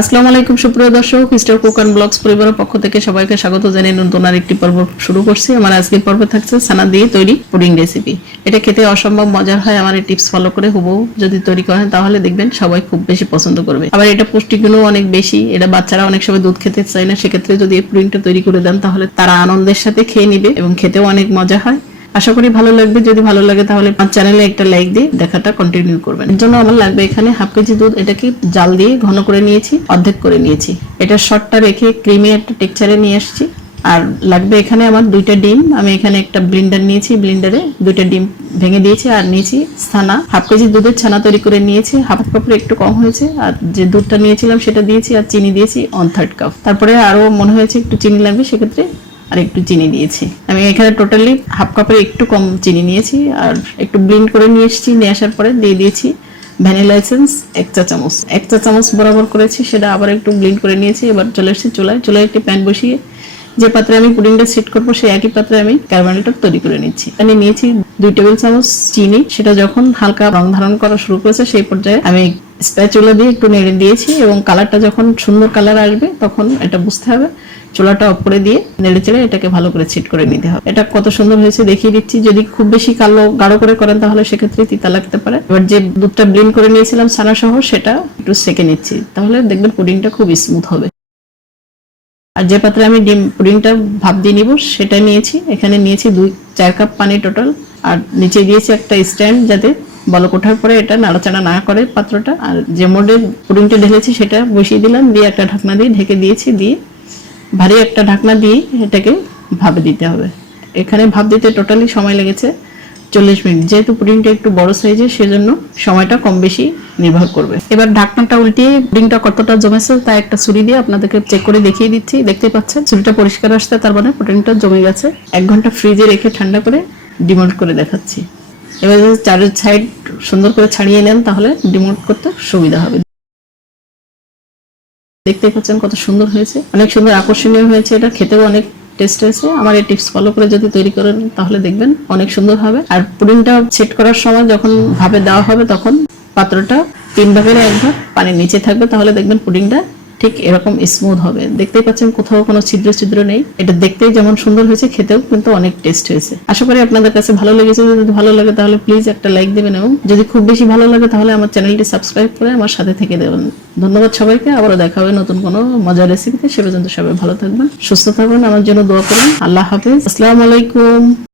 আসসালামু আলাইকুম, সুপ্রিয় দর্শক। মিস্টার কুক অ্যান্ড ব্লগস পরিবারের পক্ষ থেকে সবাইকে স্বাগত জানিয়ে নতুন আর একটি পর্ব শুরু করছি। আমার আজকের পর্বে থাকছে ছানা দিয়ে তৈরি পুডিং রেসিপি এটা খেতে অসম্ভব মজার হয়, আমার এই টিপস ফলো করে হুবহু যদি তৈরি করেন, তাহলে দেখবেন সবাই খুব বেশি পছন্দ করবে। আবার এটা পুষ্টিগুণও অনেক বেশি। এটা বাচ্চারা অনেক সময় দুধ খেতে চায় না, সেক্ষেত্রে যদি এই পুডিংটা তৈরি করে দেন, তাহলে তারা আনন্দের সাথে খেয়ে নিবে এবং খেতেও অনেক মজা হয়। আশা করি ভালো লাগবে। যদি ভালো লাগে তাহলে আমার চ্যানেলে একটা লাইক দিয়ে দেখাটা কন্টিনিউ করবেন। এর জন্য আমার লাগবে এখানে হাফ কেজি দুধ। এটাকে জাল দিয়ে ঘন করে নিয়েছি, অর্ধেক করে নিয়েছি। এটা শর্টটা রেখে ক্রিমি একটা টেক্সচারে নিয়ে আসছি আর লাগবে এখানে আমার দুইটা ডিম। আমি এখানে একটা ব্লিন্ডার নিয়েছি। ব্লিন্ডারে দুইটা ডিম ভেঙে দিয়েছি আর নিয়েছি ছানা। হাফ কেজি দুধের ছানা তৈরি করে নিয়েছি। হাফ কাপের একটু কম হয়েছে। আর যে দুধটা নিয়েছিলাম সেটা দিয়েছি আর চিনি দিয়েছি ওয়ান থার্ড কাপ তারপরে আরও মনে হয়েছে একটু চিনি লাগবে, সেক্ষেত্রে আর একটু চিনি দিয়েছি। আমি এখানে টোটালি হাফ কাপের একটু কম চিনি নিয়েছি আর একটু ব্লিন্ড করে নিয়ে এসেছি। নিয়ে আসার পরে দিয়ে দিয়েছি ভ্যানিলা এসেন্স এক চা চামচ। এক চা চামচ বরাবর করেছি, সেটা আবার একটু ব্লিন্ড করে নিয়েছি। এবার চলে এসেছি চুলায়। চুলায় একটি প্যান বসিয়ে যে পাত্রে আমি পুডিংটা সেট করব, সেই একই পাত্রে আমি ক্যারামেলটা তৈরি করে নিচ্ছি। আমি নিয়েছি দুই টেবিল চামচ চিনি। সেটা যখন হালকা রং ধারণ করা শুরু করেছে, সেই পর্যায়ে আমি স্প্যাচুলা দিয়ে একটু নেড়ে দিয়েছি এবং কালারটা যখন সুন্দর কালার আসবে, তখন এটা বুঝতে হবে। চুলাটা করে দিয়ে নেড়ে চেড়ে এটাকে ভালো করে ছিট করে নিতে হবে। এটা কত সুন্দর হয়েছে দেখিয়ে দিচ্ছি। যদি খুব বেশি কালো, গাঢ় করে করেন, তাহলে সেক্ষেত্রে তিতা লাগতে পারে। এবার যে দুধটা ব্লেন্ড করে নিয়েছিলাম ছানা সহ সেটা একটু সেকে নিচ্ছি। তাহলে দেখবেন পুডিংটা খুব স্মুথ হবে। আর যে পাত্রে আমি ডিম, পুডিংটা ভাপ দিয়ে নিব, সেটা নিয়েছি। এখানে নিয়েছি দুই, চার কাপ পানি টোটাল। আর নিচে দিয়েছি একটা স্ট্যান্ড যাতে বলক ওঠার পরে এটা নাড়াচাড়া না করে পাত্রটা। আর যে মোডে পুডিংটা ঢেলেছি, সেটা বসিয়ে দিলাম। দিয়ে একটা ঢাকনা দিয়ে ঢেকে দিয়েছি, দিয়ে ভারী একটা ঢাকনা দিয়ে এটাকে ভাপে দিতে হবে। এখানে ভাপ দিতে টোটালি সময় লেগেছে। চল্লিশ মিনিট। যেহেতু পুডিংটা একটু বড় সাইজের সেজন্য সময়টা কম বেশি নির্ভর করবে। এবার ঢাকনাটা উল্টিয়ে পুডিংটা কতটা জমেছে তা একটা ছুরি দিয়ে আপনাদেরকে চেক করে দেখিয়ে দিচ্ছি। দেখতে পাচ্ছেন, ছুরিটা পরিষ্কার আসছে, তার মানে পুডিংটা জমে গেছে। এক ঘণ্টা ফ্রিজে রেখে ঠান্ডা করে ডিমোল্ড করে দেখাচ্ছি। এবার যদি চারের সাইড সুন্দর করে ছাড়িয়ে নেন, তাহলে ডিমোল্ড করতে সুবিধা হবে। দেখতে পাচ্ছেন কত সুন্দর হয়েছে। অনেক সুন্দর আকর্ষণীয় হয়েছে এটা, খেতেও অনেক টেস্ট হয়েছে, আমার এই টিপস ফলো করে যদি তৈরি করেন, তাহলে দেখবেন অনেক সুন্দর হবে। আর পুডিংটা সেট করার সময় যখন ভাবে দেওয়া হবে, তখন পাত্রটা তিন ভাগের এক ভাগ পানির নিচে থাকবে, তাহলে দেখবেন পুডিংটা ঠিক এরকম স্মুথ হবে। দেখতেই পাচ্ছেন কোথাও কোনো ছিদ্র ছিদ্র নেই। এটা দেখতেই যেমন সুন্দর হয়েছে, খেতেও কিন্তু অনেক টেস্ট হয়েছে। আশা করি আপনাদের কাছে ভালো লেগেছে। যদি ভালো লাগে তাহলে প্লিজ একটা লাইক দেবেন এবং যদি খুব বেশি ভালো লাগে তাহলে আমার চ্যানেলটি সাবস্ক্রাইব করে আমার সাথে থেকে দেবেন। ধন্যবাদ সবাইকে। আবারও দেখা হবে নতুন কোনো মজার রেসিপিতে সে পর্যন্ত সবাই ভালো থাকবেন, সুস্থ থাকবেন। আমার জন্য দোয়া করুন আল্লাহ হাফিজ। আসসালামু আলাইকুম।